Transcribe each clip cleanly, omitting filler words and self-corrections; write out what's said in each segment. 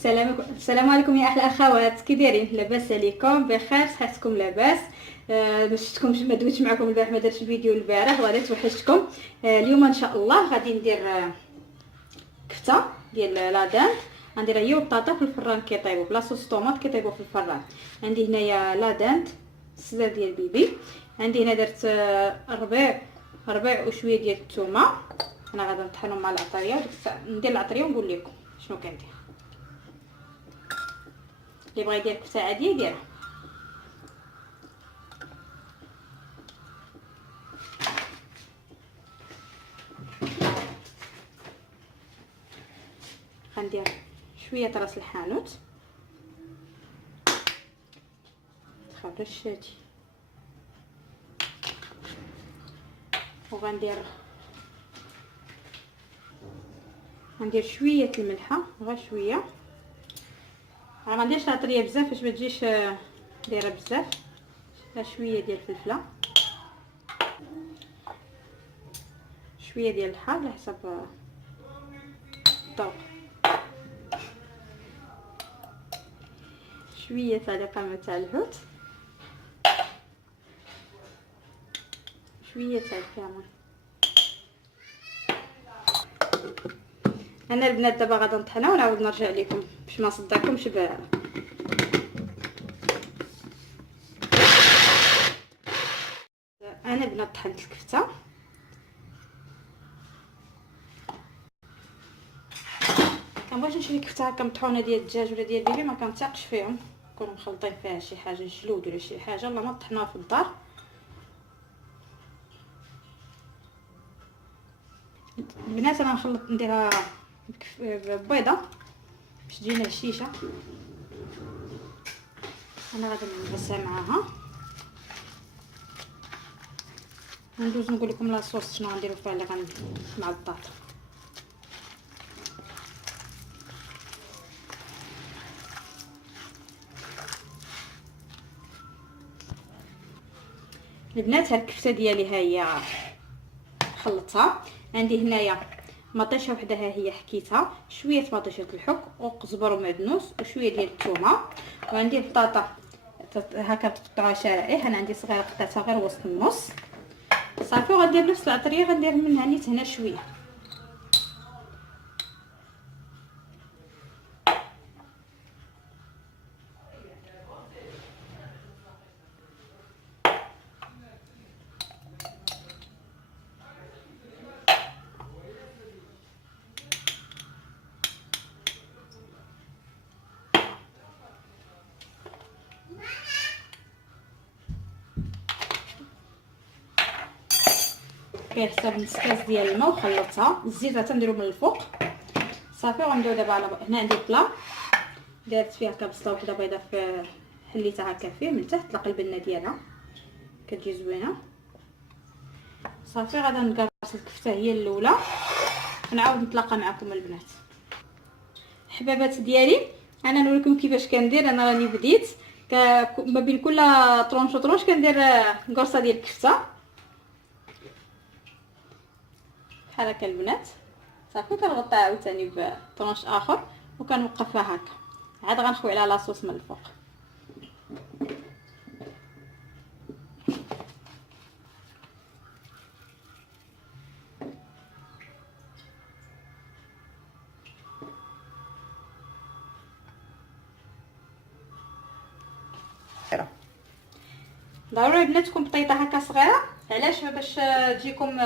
السلام عليكم يا احلى اخوات، كي دايرين؟ لاباس عليكم؟ بخير؟ صحتكم لاباس؟ ما شفتكمش، ما دويتش معكم البارح، ما درتش الفيديو البارح وغادي توحشتكم. اليوم ان شاء الله غادي ندير كفته ديال لادان. غنديرها هي وبطاطا في الفران كيطيبوا بلا صوص طوماط، كيطيبوا في الفران. عندي هنايا لادان السلة ديال بيبي، عندي هنا درت ربيع وشويه ديال الثومه. انا غادي نطحنهم مع العطريه، ندير العطريه ونقول لكم شنو كندير. اللي بغى يدير كفته عاديه يديرها. غندير شويه راس الحانوت، خبره الشاتي، وغندير شويه الملحه، غير شويه. ما غنديرش العطريه بزاف باش ما تجيش دايره بزاف. شويه ديال الفلفله، شويه ديال الحار على حسب الذوق، شويه تاع القمه تاع الحوت، شويه تاع الكمون. انا البنات دابا غادا نطحنها ونعاود نرجع لكم باش ما نصدعكمش انا البنات طحنت الكفته. كنبغيش نشري كفته هكا مطحونه ديال الدجاج ولا ديال البيبي، ما كنثقش فيهم، يكونوا مخلطين فيها شي حاجه جلود ولا شي حاجه. الله ما طحناها في الدار. البنات انا نخلط نديرها بيضه باش تجينا هشيشه. انا غادي نغسلها معاها وندوز نقول لكم لاصوص شنو غنديروا فيها اللي مع البطاطا. البنات هاد الكفته ديالي ها هي خلطتها. عندي هنايا مطيشه وحده ها هي حكيتها، شويه مطيشه الحك وقزبر ومعدنوس وشويه ديال الثومه. وعندي البطاطا هكا تقطعها شرائح، انا عندي صغيره قطعتها غير وسط النص صافي. وغندير نفس العطريه، غندير منها نيت هنا شويه. كاين حساب نص كاس ديال الماء وخلطتها. الزيت تنديرو من الفوق صافي. وغنديرو دابا على هنا عندي بلا درت فيها هكا بصله وحده بيضه، في حليتها هكا فيه من تحت القلبنه ديالها كتجي زوينه صافي. غادا نقرص الكفته هي الاولى ونعاود نتلاقى معكم البنات. حبابات ديالي، انا نوريكم كيفاش كندير. انا راني بديت ما بين كل طرونش وطرونش كندير قرصه ديال الكفته بحال هكا البنات صافي. كنغطيها عاوتاني بطرونش اخر وكنوقفها هكا. عاد غنخوي عليها لاصوص من الفوق. ضروري البنات تكون بطيطه هكا صغيره. علاش؟ باش تجيكم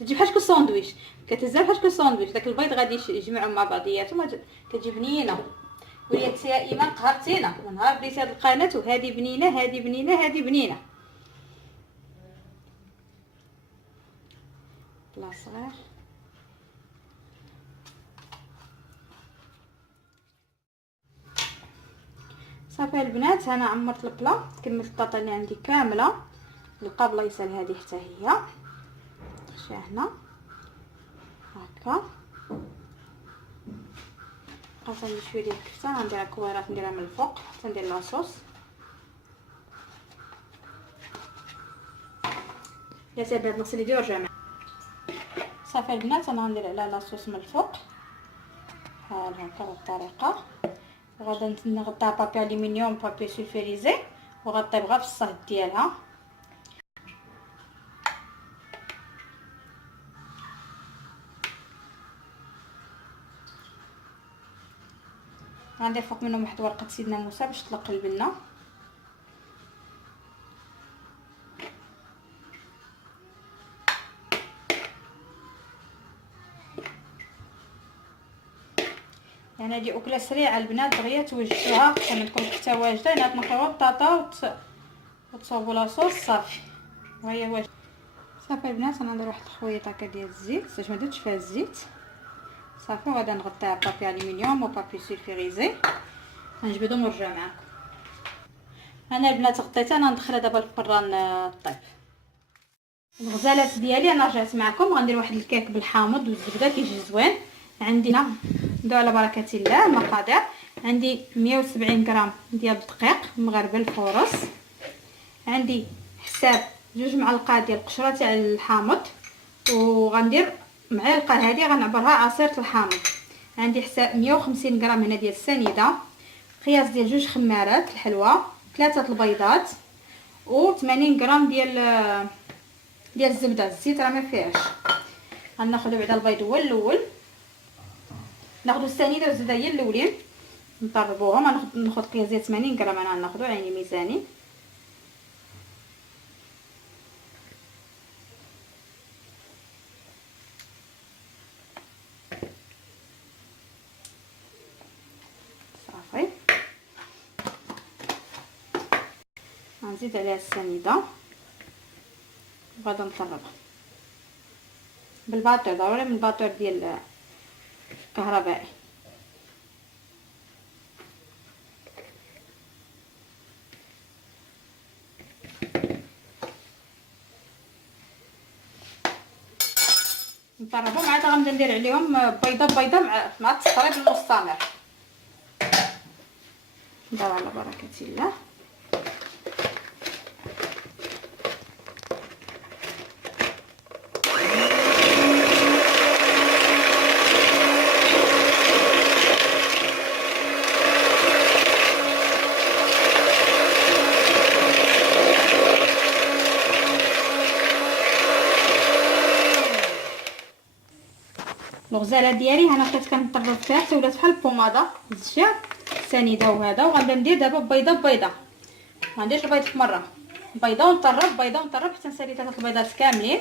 تجي بحال شكل ساندويتش، كتهزها بحال شكل ساندويتش. داك البيض غادي يجمعهم مع بعضياتهم، كتجي بنينه. وليت يا ايمان قهرتينا من نهار بديتي هاد القناه، وهذه بنينه هذه بنينه هذه بنينه. لا صغير صافي البنات. انا عمرت البلا، كملت البطاطا اللي عندي كامله. القابله يسال هذه حتى هي خشيها هنا هكا. عطيني شويه ديال الكفته، غنديرها كوارات نديرها من الفوق حتى ندير لاصوص. يا سيدي البنات نغسل يدي ورجع معايا. صافي البنات انا غندير عليها لاصوص من الفوق هكا بالطريقه. وغادا نغطيها بابي الومنيوم بابي سولفيريزي وغطيب غير في الصهد ديالها. غندير فوق منهم واحد ورقه سيدنا موسى باش تلق البنه. يعني هذه اكله سريعه البنات دغيا توجدوها كما تكون حتى واجده، يعني تنقيو البطاطا وتصوبوا لاصوص صافي وهي واجده. صافي البنات انا ندير واحد الخويط هكا ديال الزيت باش ما درتش فيها الزيت صافي. وغادا نغطيها بابي الومنيوم وبابي سولفيريزي. غنجبدهم ونرجع معكم. انا البنات غطيتها، انا ندخلها دابا الفران طيب. الغزالات ديالي انا رجعت معكم. غندير واحد الكيك بالحامض والزبده كيجي زوين. عندي هنا ندوي على بركه الله المقادير. عندي 170 غرام ديال الدقيق مغربل فورص. عندي حساب 2 معلقات ديال القشره تاع الحامض، وغندير معلقه هذه غنعبرها عصير الحامض. عندي حساب 150 غرام هنا ديال السنيده، قياس ديال 2 خمارات الحلوه، 3 البيضات، و80 غرام ديال الزبده. الزيت راه ما فيهاش. غناخذوا بعدا البيض هو الاول، ناخذوا السنيده والزبده هي الاولين نطربوهم. ناخذ قياس ديال 80 غرام انا ناخذوا عيني ميزاني. صافي غنزيد عليها السنيده وغادا نطربها بالباطور، ضروري من الباطور ديال الكهربائي. نطربهم. عاد غنبدا ندير عليهم بيضه مع التطريب المستمر. ندير على بركه الله. الغزاله ديالي انا بقيت كنطرب فيها حتى ولات بحال البوماده. زدت سنيده وهذا. وغنبدا ندير دابا بيضه ببيضه، ما نديرش البيض في مره، بيضه ونطرب بيضه ونطرب حتى نسالي 3 البيضات كاملين.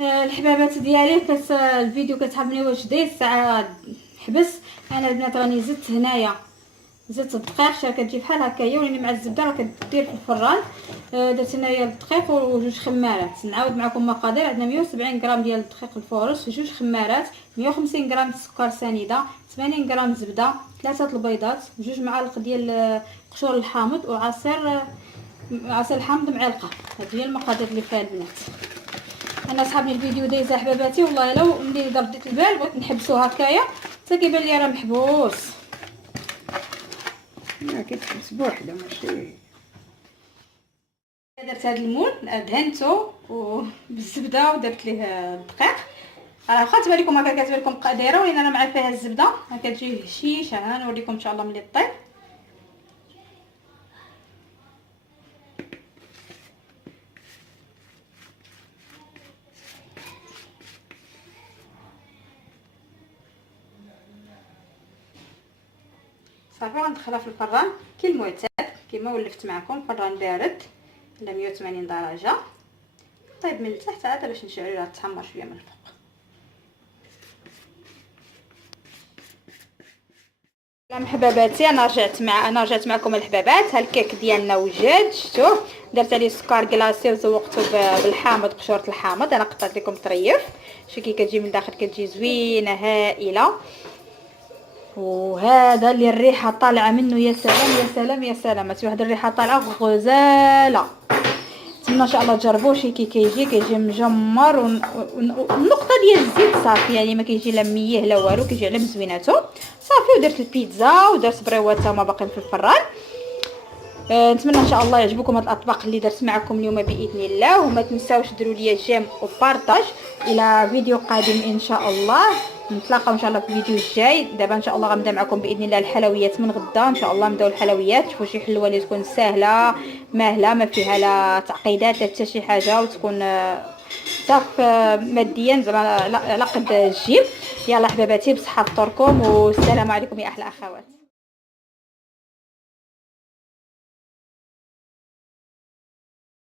الحبابات ديالي الفيديو كتعجبني واش داير الساعه حبس. انا البنات راني زدت هنايا زدت الدقيق شحال كتجي بحال هكايا، ولاني مع الزبده راه كدير في الفران. درت هنايا الدقيق وجوج خمارات. نعاود معكم مقادير. عندنا 170 غرام ديال الدقيق الفورس، جوج خمارات، 150 غرام السكر سنيده، 80 غرام زبده، 3 البيضات، جوج معالق ديال قشور الحامض، وعصير الحامض معلقه. هذه هي المقادير اللي فيها البنات. انا صحابني الفيديو دايزه حباباتي، والله لو ملي رديت البال بغيت نحبسو هكايا حتى كيبان لي راه محبوس. لا كتحبس بوحده ماشي. درت هذا المول دهنته بالزبده ودرت ليه الدقيق. راه واخا تبان لكم هكا كتبان لكم قديره، ولكن انا معاه فيها الزبده كتجي هشيشه. انا نوريكم ان شاء الله ملي طيب. صافي غندخلها في الفران كالمعتاد كما ولفت معكم، فران بارد على 180 درجه. طيب من تحت عاد باش نشعلوها تحمر شويه من الفوق. حباباتي انا رجعت معكم الحبابات. ها الكيك ديالنا وجد، شفتوه درت عليه سكر كلاصي وزوقته بالحامض، قشوره الحامض. انا قطعت لكم طريف، شوفي كي كتجي من الداخل كتجي زوينه هائله. وهذا اللي الريحه طالعه منه يا سلام يا سلام يا سلام، واحد الريحه طالعه غزاله. نتمنى ان شاء الله تجربوه. شي كيجي مجمر والنقطه ديال الزيت صافي، يعني ما كيجي لا ميه لا والو، كيجي على مزويناتو صافي. ودرت البيتزا ودرت بريوات هما باقيين في الفران. نتمنى ان شاء الله يعجبكم هاد الاطباق اللي درت معكم اليوم باذن الله. وما تنساوش ديروا لي جيم وبارطاج. الى فيديو قادم ان شاء الله، نتلاقاو ان شاء الله في الفيديو الجاي. دابا ان شاء الله غنبدا معكم باذن الله الحلويات من غدا ان شاء الله. نبداو الحلويات، شوفوا شي حلوه اللي تكون سهله ماهله ما فيها لا تعقيدات لا حتى شي حاجه، وتكون صافي ماديا زعما على قد الجيب. يلا حباباتي بصحه فطوركم، والسلام عليكم يا احلى اخوات.